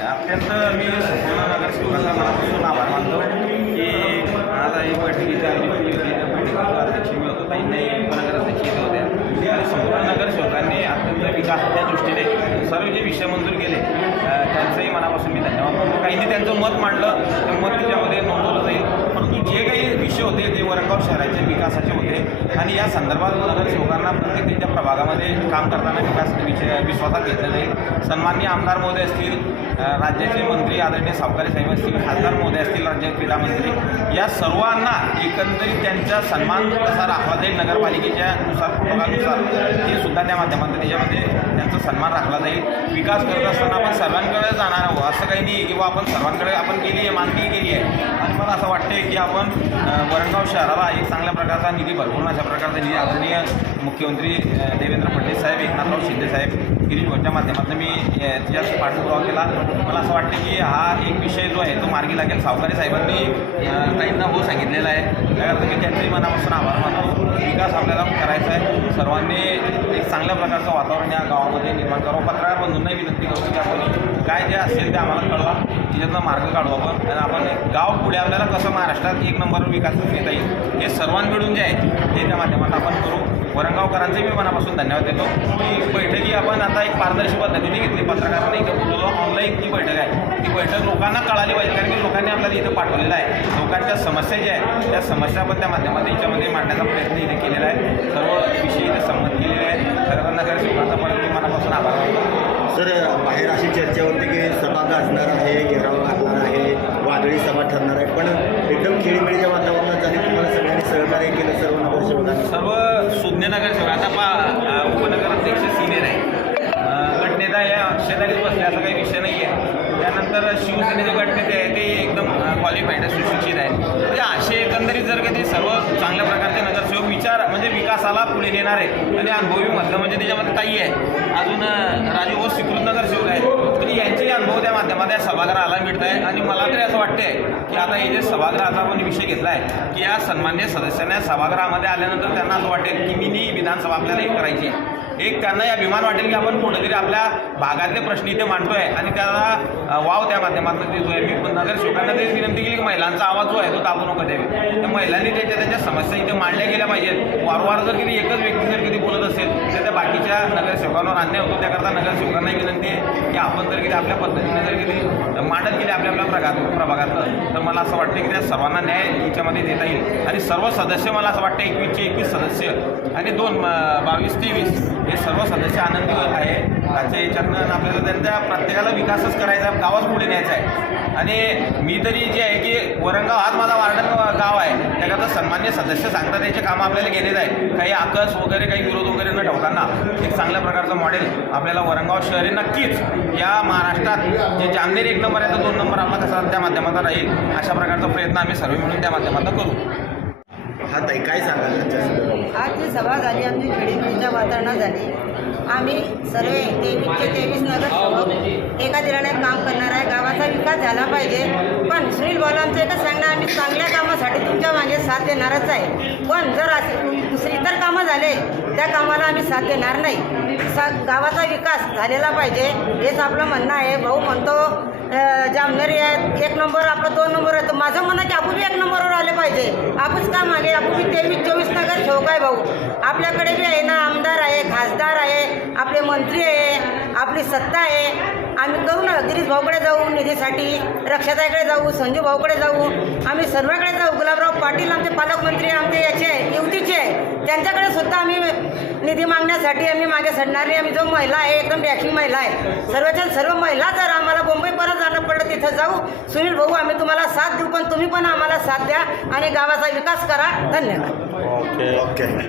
अत्यंत मी संपूर्ण नगरसेवकांचा मनापासून आभार मानतो की आज ही बैठकीची आयोजित केली होती. त्या बैठकीचा अध्यक्ष मी होतो, ताईंनाही उपनगराध्यक्ष होत्या आणि संपूर्ण नगरसेवकांनी अत्यंत विकासाच्या दृष्टीने सर्व जे विषय मंजूर केले त्यांचंही मनापासून मी धन्यवाद करतो. काहींनी त्यांचं मत मांडलं, ते मत त्याच्यामध्ये नोंदवलं जाईल, परंतु जे काही विषय होते ते वरंगाव शहराचे विकासाचे होते आणि या संदर्भात नगरसेवकांना प्रत्येक त्यांच्या प्रभागामध्ये काम करताना विषय विश्वासात घेतले जाईल. सन्माननीय आमदार महोदय असतील, राज्याचे मंत्री आदरणीय सावकारे साहेब असतील, खासदार महोदय असतील, राज्य क्रीडा मंत्री, या सर्वांना एकंदरीत त्यांचा सन्मान कसा राखला जाईल नगरपालिकेच्या प्रोटोकॉलनुसार हे सुद्धा त्या माध्यमातून त्याच्यामध्ये त्यांचा सन्मान राखला जाईल. विकास करत असताना आपण सर्वांकडे जाणार आहोत असं काही नाही किंवा आपण सर्वांकडे आपण केली आहे, मानणी केली आहे. आणि मला असं वाटते की आपण वरंगाव शहराला एक चांगल्या प्रकारचा निधी, भरपूर अशा प्रकारचा निधी आदरणीय मुख्यमंत्री देवेंद्र फडणवीस साहेब, एकनाथराव शिंदे साहेब, गिरीश भाऊच्या माध्यमातून मी त्याच्यात पाठपुरावा केला. मला असं वाटतं की हा एक विषय जो आहे तो मार्गी लागेल. सावकारे साहेबांनी काहींना हो सांगितलेलं आहे, त्याकरता मी त्यांचंही मनापासून आभार मानतो. विकास आपल्याला करायचा आहे, सर्वांनी एक चांगल्या प्रकारचं वातावरण या गावामध्ये निर्माण करावं. पत्रकार बंधूंनाही विनंती करतो की आपण काय जे असेल ते आम्हाला कळवा, त्याच्यातनं मार्ग काढू आपण. आणि आपण गाव पुढे आपल्याला कसं महाराष्ट्रात एक नंबर विकास नेता येईल हे सर्वांकडून जे आहे ते त्या माध्यमातून आपण करू. वरंगावकरांचे मी मनापासून धन्यवाद देतो. ही बैठकी आपण आता एक पारदर्शी पद्धतीने घेतली, पत्रकारांना इथं बोलवलं, ऑनलाईन ती बैठक आहे. ती बैठक लोकांना कळाली पाहिजे, कारण की लोकांनी आपल्याला इथं पाठवलेलं आहे. लोकांच्या समस्या ज्या आहेत त्या समस्या पण त्या माध्यमातून याच्यामध्ये मांडण्याचा प्रयत्न इथे केलेला आहे. सर्व विषयी इथे संमत केलेले आहेत. खरं नगरसेवकांचा परत मी मनापासून आभार मानतो. सर, बाहेर अशी चर्चा होती की सभा गाजणार आहे, घेराव घालणार आहे, वादळी सभा ठरणार आहे, पण एकदम खेळीमेळीच्या वातावरणात झाली. तुम्हाला सगळ्यांनी सहकार्य केलं, सर्व नगरसेवकांनी, सर्व सुज्ञ नगरसेवक. आता उपनगराध्यक्ष सिनियर आहे, गटनेता या शेजारीच बसले असं काही विषय नाही आहे. त्यानंतर शिवसेनेचे गटनेते आहे ते एकदम क्वालिफाईड आहे, सुशिक्षित आहे. म्हणजे असे एकंदरीत जर का ते सर्व चांगल्या प्रकारचे नगरसेवक विचार म्हणजे विकासाला पुढे नेणार आहे आणि अनुभवी म्हटलं म्हणजे त्याच्यामध्ये ताई आहे, अजून राजू भाऊ स्वीकृत नगरसेवक आहे, तर यांचेही अनुभव त्या माध्यमात या सभागृहाला मिळत आहे. आणि मला तरी असं वाटते की आता हे जे सभागृहाचा आपण विषय घेतला आहे की या सन्मान्य सदस्यांना सभागृहामध्ये आल्यानंतर त्यांना असं वाटेल की मिनी विधानसभा आपल्याला एक करायची आहे. एक त्यांना या अभिमान वाटेल की आपण कुठेतरी आपल्या भागातले प्रश्न इथे मांडतोय आणि त्याला वाव त्या माध्यमातून देतोय. मी पण नगरसेवकांना तेच विनंती केली की महिलांचा आवाज जो आहे तो दाबू नको द्यावे. त्या महिलांनी त्यांच्या समस्या इथे मांडल्या गेल्या पाहिजेत. वारंवार जर कधी एकच व्यक्ती जर कधी बोलत असेल तर त्या बाकीच्या नगरसेवकांवर अन्याय होतो. त्याकरता नगरसेवकांनाही विनंती आहे की आपण जर कधी आपल्या पद्धतीने जर कधी मांडत गेले आपल्या प्रभागातलं तर मला असं वाटतं की त्या सर्वांना न्याय याच्यामध्ये देता येईल. आणि सर्व सदस्य मला असं वाटतं 21चे 21 सदस्य आणि 22-23 हे सर्व सदस्य आनंदी आहे. त्याच्या याच्यातनं आपल्याला त्यांच्या प्रत्येकाला विकासच करायचा आहे, गावाच पुढे न्यायचा आहे. आणि मी तरी जे आहे की वरंगाव हाच माझा वार्ड गाव आहे, त्याकरता सन्मान्य सदस्य सांगतात त्याचे कामं आपल्याला गेलेलं आहे. काही आकस वगैरे काही विरोध वगैरे न ठेवताना एक चांगल्या प्रकारचं मॉडेल आपल्याला वरंगाव शहरी नक्कीच या महाराष्ट्रात जे जामनेर 1 नंबर आहे तर 2 नंबर आपला कसा त्या माध्यमातून राहील अशा प्रकारचा प्रयत्न आम्ही सर्व मिळून त्या माध्यमातून करू. हा ताई काय सांगाल त्यांच्या संदर्भात? आज जी सभा झाली आमची खेडीमेळीच्या वातावरणात झाली. आम्ही सर्व 23चे 23 नगरसेवक एका दिलाने काम करणार आहे. गावाचा विकास झाला पाहिजे. पण सुनील भाऊला आमचं एकच सांगणं, आम्ही चांगल्या कामासाठी तुमच्या मागे साथ देणारच आहे. पण जर दुसरी इतर कामं झाले त्या कामाला आम्ही साथ देणार नाही. गावाचा विकास झालेला पाहिजे हेच आपलं म्हणणं आहे. भाऊ म्हणतो जामनेर 1 नंबर, आपलं 2 नंबर आहे. तर माझं म्हणणं की आपण बी 1 नंबरवर आले पाहिजे. आपणच का मागे, आपण बी 23-24 नगरसेवक आहे भाऊ. आपल्याकडे बी आहे ना, आमदार आहे, खासदार आहे, आपले मंत्री आहे, आपली सत्ता आहे. आम्ही करू ना, गिरीश भाऊकडे जाऊ निधीसाठी, रक्षाताईकडे जाऊ, संजू भाऊकडे जाऊ, आम्ही सर्वांकडे जाऊ. गुलाबराव पाटील आमचे पालकमंत्री आमचे याचे आहे, युतीचे आहे, त्यांच्याकडे सुद्धा आम्ही निधी मागण्यासाठी आम्ही मागे सडणारी. आम्ही जो महिला आहे एकदम डॅशिंग महिला आहे. सर्वच्या सर्व महिला जर आम्हाला मुंबई परत जाणं पडलं तिथं जाऊ. सुनील भाऊ आम्ही तुम्हाला साथ देऊ, पण तुम्ही पण आम्हाला साथ द्या आणि गावाचा विकास करा. धन्यवाद. ओके.